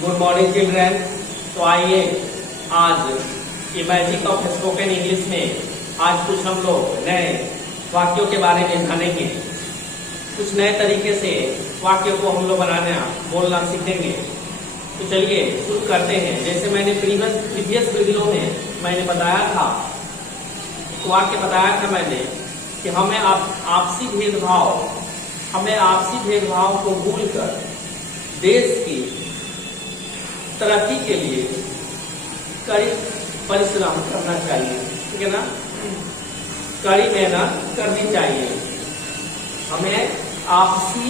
Good morning children. तो आइए आज ये मैजिक ऑफ स्पोकन इंग्लिश में आज कुछ हम लोग नए वाक्यों के बारे में जानेंगे। कुछ नए तरीके से वाक्यों को हम लोग बोलना सीखेंगे। तो चलिए शुरू करते हैं। जैसे मैंने प्रीवियस वीडियो में मैंने बताया था, वाक्य बताया था मैंने कि हमें आपसी भेदभाव को भूलकर देश की तरक्की के लिए कड़ी परिश्रम करना चाहिए। ठीक है ना, कड़ी मेहनत करनी चाहिए। हमें आपसी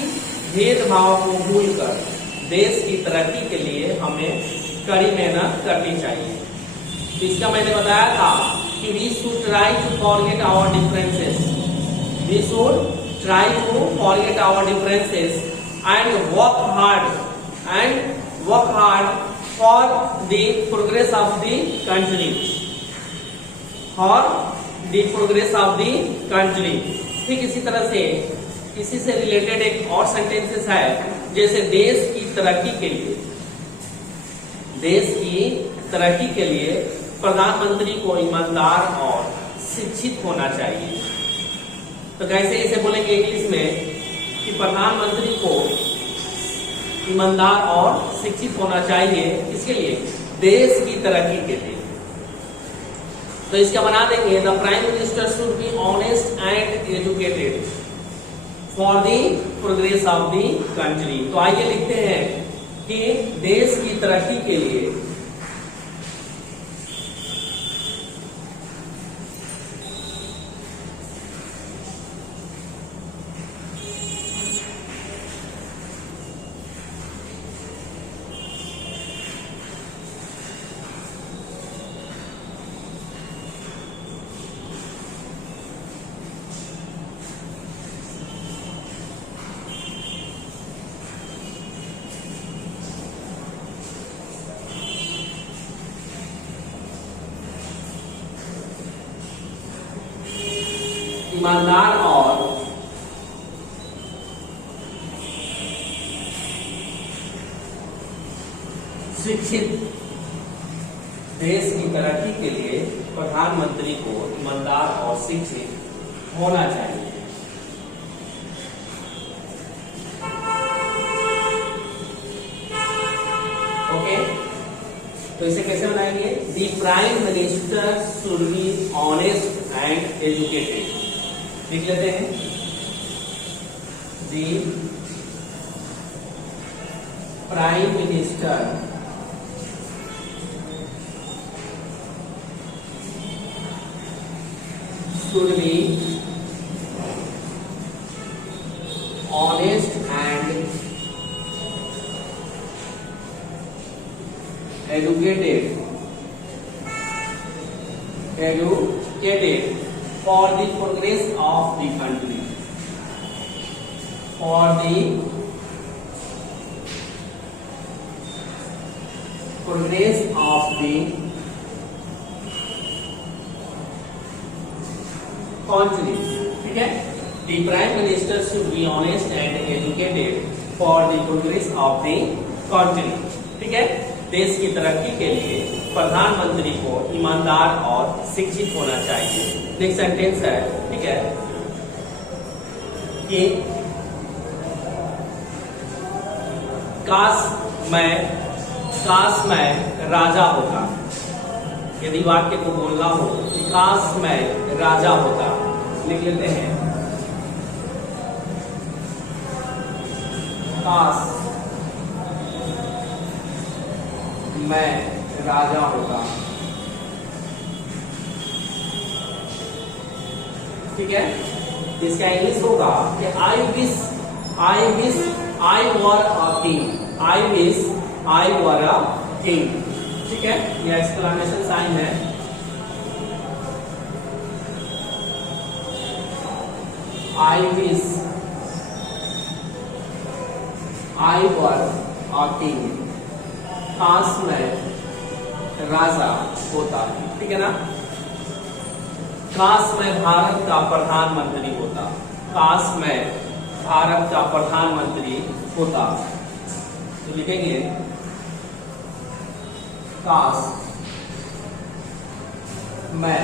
भेदभाव को भूलकर देश की तरक्की के लिए हमें कड़ी मेहनत करनी चाहिए। तो इसका मैंने बताया था कि we should try to forget our differences. We should try to forget our differences and work hard for the progress of the country. ठीक इसी तरह से इसी से रिलेटेड एक और सेंटेंसेस है, जैसे देश की तरक्की के लिए प्रधानमंत्री को ईमानदार और शिक्षित होना चाहिए। तो कैसे इसे बोलेंगे इंग्लिश में कि प्रधानमंत्री को ईमानदार और शिक्षित होना चाहिए। इसके लिए देश की तरक्की के लिए। तो इसका बना देंगे the prime minister should be honest and educated for the progress of the country. तो आइए लिखते हैं कि देश की तरक्की के लिए ईमानदार और शिक्षित देश की तरक्की के लिए प्रधानमंत्री को ईमानदार और शिक्षित होना चाहिए। ओके, तो इसे कैसे बनाएंगे? The prime minister should be honest and educated. लिख लेते हैं दी prime minister should be honest and educated for the progress of the country. For the progress of the country. ठीक है, the prime minister should be honest and educated for the progress of the country. ठीक है, देश की तरक्की के लिए प्रधानमंत्री को ईमानदार और शिक्षित होना चाहिए। नेक्स्ट सेंटेंस है, ठीक है, कि काश मैं राजा होता। यदि वाक्य को बोलना हो कि काश मैं राजा होता, लिख लेते हैं काश मैं राजा होता। ठीक है, इसका इंग्लिश होगा कि I wish I were a king. I wish I were a king. ठीक है, यह एक्सक्लेमेशन साइन है। I wish I were a king. काश मैं राजा होता। ठीक है ना, काश मैं भारत का प्रधानमंत्री होता। काश मैं भारत का प्रधानमंत्री होता। तो लिखेंगे कास्ट में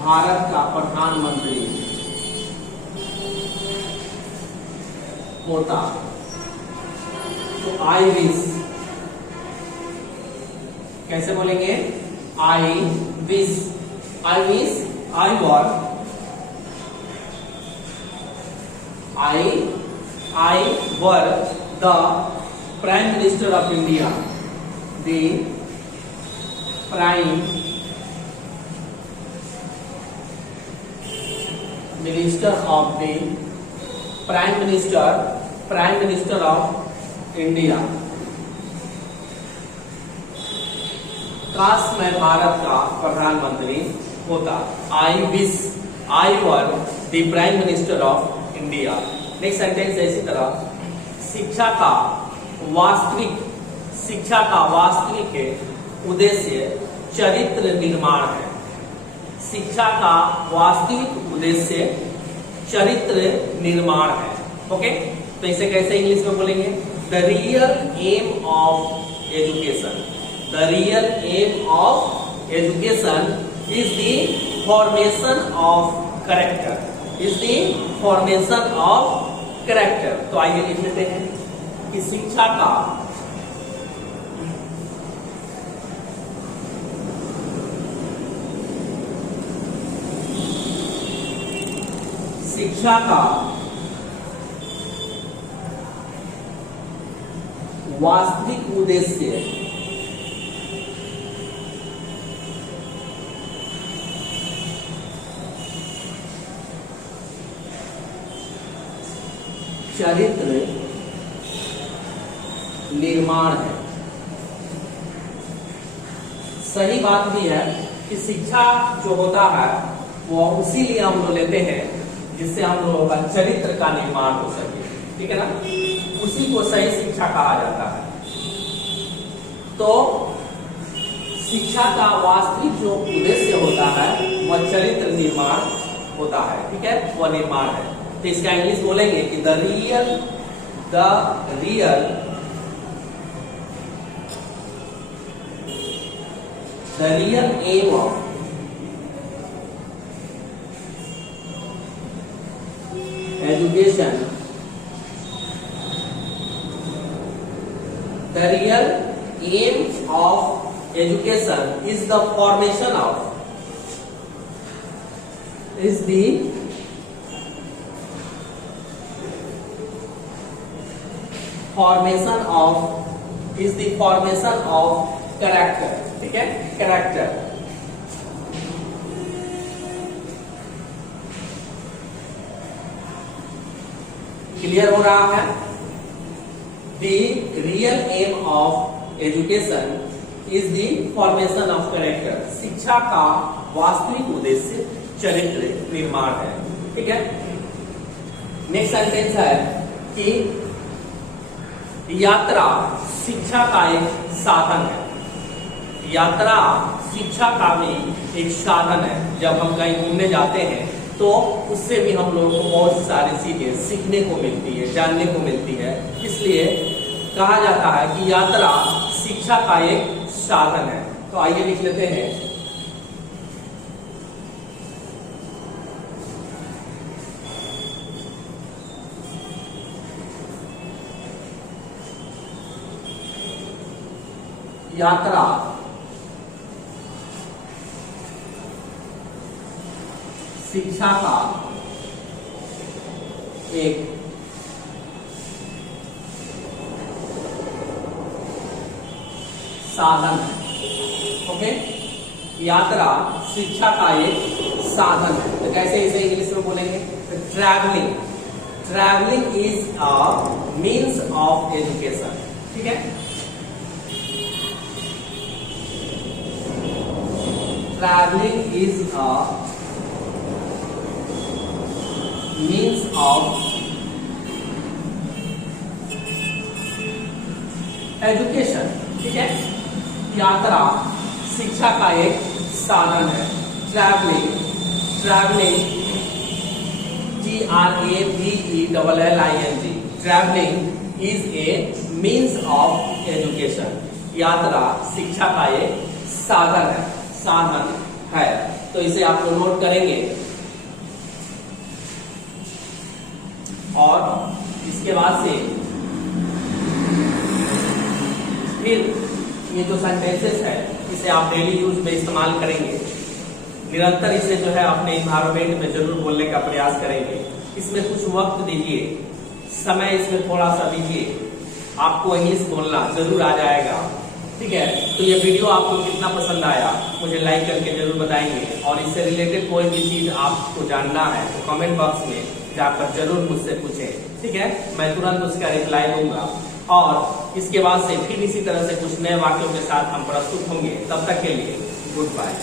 भारत का प्रधानमंत्री होता तो आई विश, कैसे बोलेंगे? I wish, I wish, I want, I were the Prime Minister of India, the Prime Minister of the Prime Minister of India। काश मैं भारत का प्रधानमंत्री होता। I wish I were the prime minister of India. Next sentence है इसी तरह, शिक्षा का वास्तविक उद्देश्य चरित्र निर्माण है। शिक्षा का वास्तविक उद्देश्य चरित्र निर्माण है। ओके, तो इसे कैसे इंग्लिश में बोलेंगे? The real aim of education, the real aim of education is the formation of character, is the formation of character. तो आइए लिख लेते हैं कि शिक्षा का वास्तविक उद्देश्य चरित्र निर्माण है। सही बात भी है कि शिक्षा जो होता है वो उसी लिए हम लोग लेते हैं जिससे हम लोगों का चरित्र का निर्माण हो सके, ठीक है ना? उसी को सही शिक्षा कहा जाता है। तो शिक्षा का वास्तविक जो उद्देश्य होता है वह चरित्र निर्माण होता है, ठीक है? वह निर्माण है। तो इसका इंग्लिश बोलेंगे कि the real aim of education, the real aim of education is the formation of, is the formation of character, ठीक है? character। क्लियर हो रहा है? The real aim of education is the formation of character। शिक्षा का वास्तविक उद्देश्य चरित्र निर्माण है, ठीक है? नेक्स्ट सेंटेंस है कि यात्रा शिक्षा का एक साधन है। यात्रा शिक्षा का भी एक साधन है। जब हम कहीं घूमने जाते हैं तो उससे भी हम लोगों को बहुत सारी चीजें सीखने को मिलती है, जानने को मिलती है। इसलिए कहा जाता है कि यात्रा शिक्षा का एक साधन है। तो आइए लिख लेते हैं, यात्रा शिक्षा का एक साधन है। ओके, यात्रा शिक्षा का एक साधन है। तो कैसे इसे इंग्लिश में बोलेंगे? Travelling is a means of education, ठीक है? Travelling is a means of education, ठीक है? यात्रा शिक्षा का एक साधन है। Travelling TRAVELING travelling is a means of education. यात्रा शिक्षा का एक साधन है। तो इसे आप लोग नोट करेंगे। और इसके बाद से फिर ये जो सेंटेंसेस है इसे आप डेली यूज में इस्तेमाल करेंगे। निरंतर इसे जो है अपने इन्वायरमेंट में जरूर बोलने का प्रयास करेंगे। इसमें कुछ वक्त दीजिए, समय इसमें थोड़ा सा दीजिए, आपको इंग्लिश बोलना जरूर आ जाएगा। ठीक है, तो ये वीडियो आपको कितना पसंद आया मुझे लाइक करके जरूर बताएंगे। और इससे रिलेटेड कोई भी चीज आपको जानना है तो कमेंट बॉक्स में जाकर जरूर मुझसे पूछें। ठीक है, मैं तुरंत उसका रिप्लाई दूंगा। और इसके बाद से फिर इसी तरह से कुछ नए वाक्यों के साथ हम प्रस्तुत होंगे। तब तक के लिए गुड बाय।